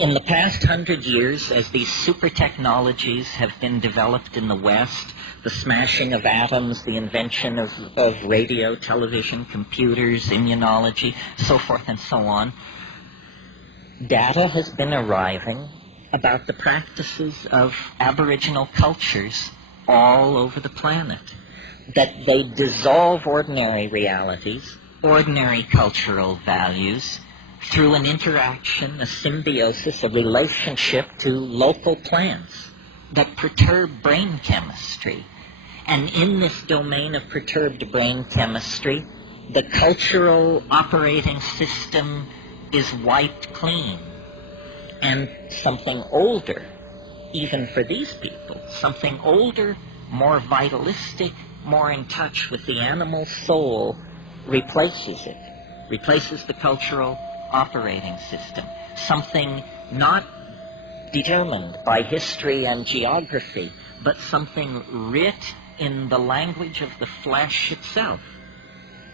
In the past 100 years, as these super technologies have been developed in the West, the smashing of atoms, the invention of radio, television, computers, immunology, so forth and so on, data has been arriving about the practices of Aboriginal cultures all over the planet, that they dissolve ordinary realities, ordinary cultural values, through an interaction, a symbiosis, a relationship to local plants that perturb brain chemistry. And in this domain of perturbed brain chemistry, the cultural operating system is wiped clean. And something older, even for these people, something older, more vitalistic, more in touch with the animal soul, replaces it, replaces the cultural operating system. Something not determined by history and geography, but something writ in the language of the flesh itself.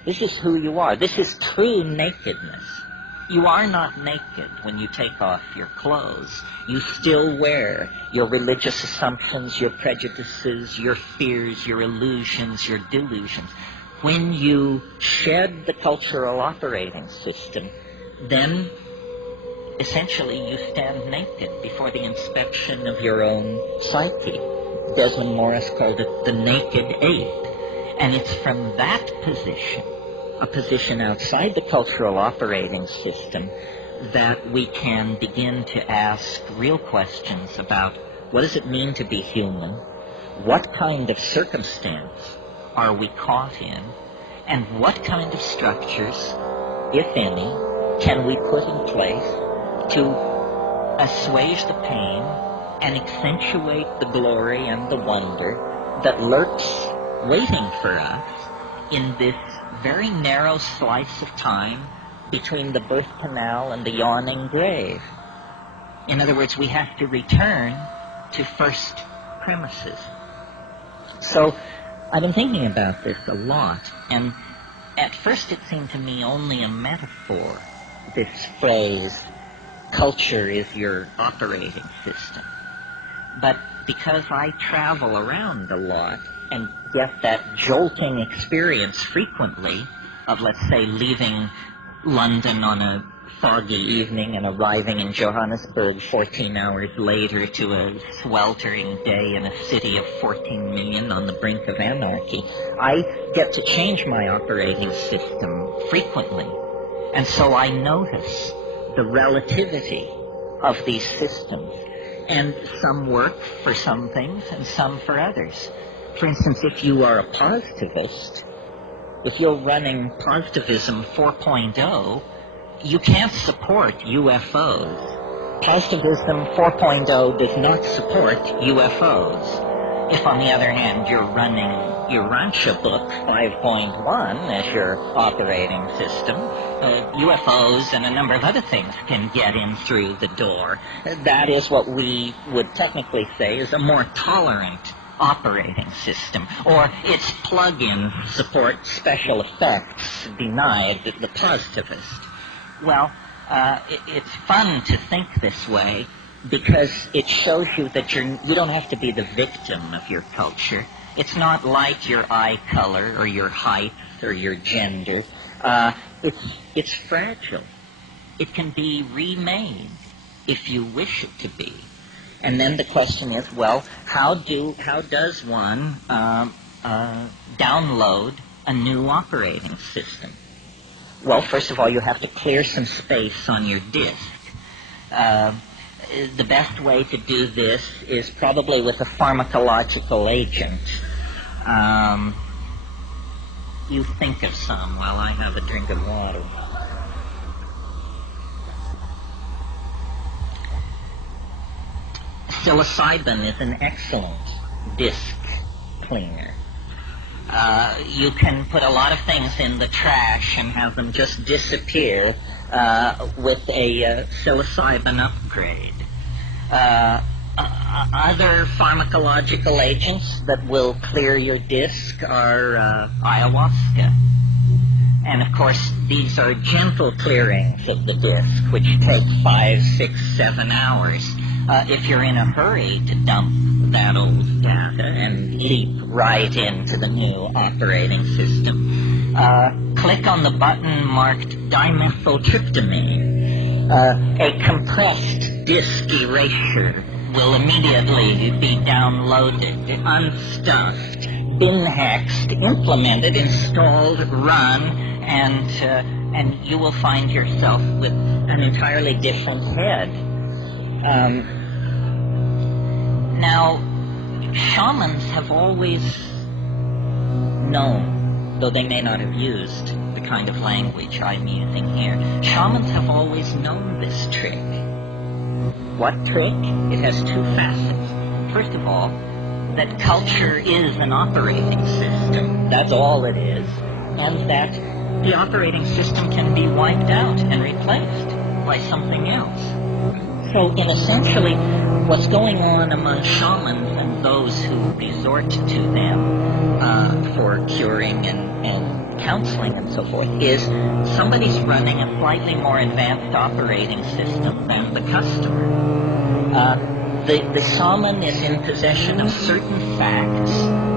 This is who you are. This is true nakedness. You are not naked when you take off your clothes. You still wear your religious assumptions, your prejudices, your fears, your illusions, your delusions. When you shed the cultural operating system, then essentially you stand naked before the inspection of your own psyche. Desmond Morris called it the naked ape. And it's from that position, a position outside the cultural operating system, that we can begin to ask real questions about what does it mean to be human, what kind of circumstance are we caught in, and what kind of structures, if any, can we put in place to assuage the pain and accentuate the glory and the wonder that lurks waiting for us in this very narrow slice of time between the birth canal and the yawning grave. In other words, we have to return to first premises. So I've been thinking about this a lot, and at first it seemed to me only a metaphor, this phrase, culture is your operating system. But because I travel around a lot and get that jolting experience frequently of, let's say, leaving London on a foggy evening and arriving in Johannesburg 14 hours later to a sweltering day in a city of 14 million on the brink of anarchy, I get to change my operating system frequently. And so I notice the relativity of these systems. And some work for some things and some for others. For instance, if you are a positivist, if you're running Positivism 4.0, you can't support UFOs. Positivism 4.0 does not support UFOs. If, on the other hand, you're running Urantia Book 5.1 as your operating system, UFOs and a number of other things can get in through the door. That is what we would technically say is a more tolerant operating system, or its plug-in support special effects denied the positivist. Well, it's fun to think this way because it shows you that you don't have to be the victim of your culture. It's not like your eye color or your height or your gender. It's fragile. It can be remade if you wish it to be. And then the question is, well, how does one download a new operating system? Well, first of all, you have to clear some space on your disk. The best way to do this is probably with a pharmacological agent. You think of some while I have a drink of water. Psilocybin is an excellent disk cleaner. You can put a lot of things in the trash and have them just disappear with a psilocybin upgrade. Other pharmacological agents that will clear your disk are ayahuasca And of course, these are gentle clearings of the disk, which take 5, 6, 7 hours. If you're in a hurry to dump that old data and leap right into the new operating system, click on the button marked dimethyltryptamine. A compressed disk erasure will immediately be downloaded, unstuffed, bin-hexed, implemented, installed, run, and you will find yourself with an entirely different head. Now, shamans have always known, though they may not have used the kind of language I'm using here, shamans have always known this trick. What trick? It has two facets. First of all, that culture is an operating system. That's all it is. And that the operating system can be wiped out and replaced by something else. So, in essentially, what's going on among shamans and those who resort to them for curing and counseling and so forth is somebody's running a slightly more advanced operating system than the customer. The shaman is in possession of certain facts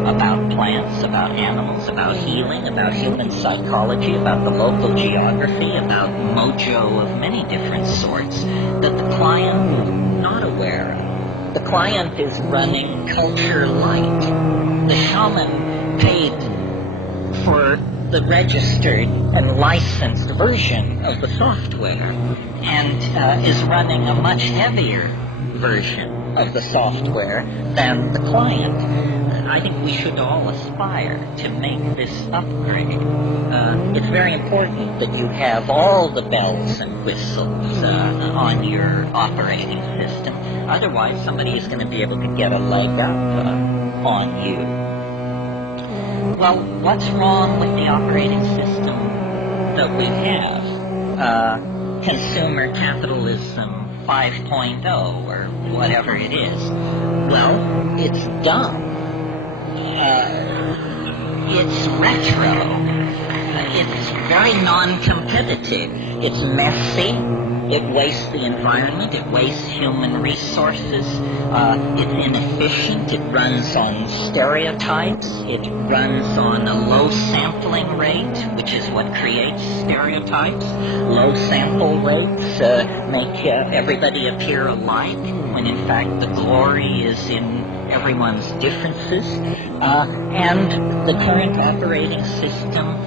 about plants, about animals, about healing, about human psychology, about the local geography, about mojo of many different sorts that the client is not aware of. The client is running culture light. The shaman paid for the registered and licensed version of the software and is running a much heavier version of the software than the client. I think we should all aspire to make this upgrade. It's very important that you have all the bells and whistles on your operating system. Otherwise, somebody is going to be able to get a leg up on you. Well, what's wrong with the operating system that we have? Consumer capitalism 5.0 or whatever it is. Well, it's dumb. It's retro. It's very non-competitive. It's messy. It wastes the environment. It wastes human resources. It's inefficient. It runs on stereotypes. It runs on a low sampling rate, which is what creates stereotypes. Low sample rates make everybody appear alike, when in fact the glory is in everyone's differences. And the current operating system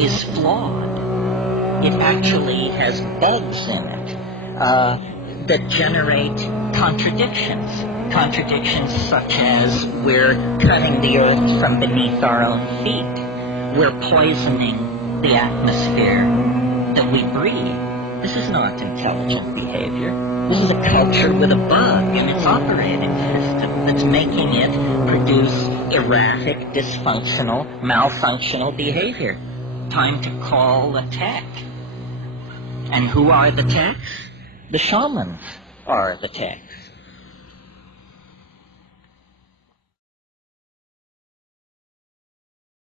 is flawed. It actually has bugs in it that generate contradictions. Contradictions such as we're cutting the earth from beneath our own feet. We're poisoning the atmosphere that we breathe. This is not intelligent behavior. This is a culture with a bug in its operating system that's making it produce erratic, dysfunctional, malfunctional behavior. Time to call a tech. And who are the techs? The shamans are the techs.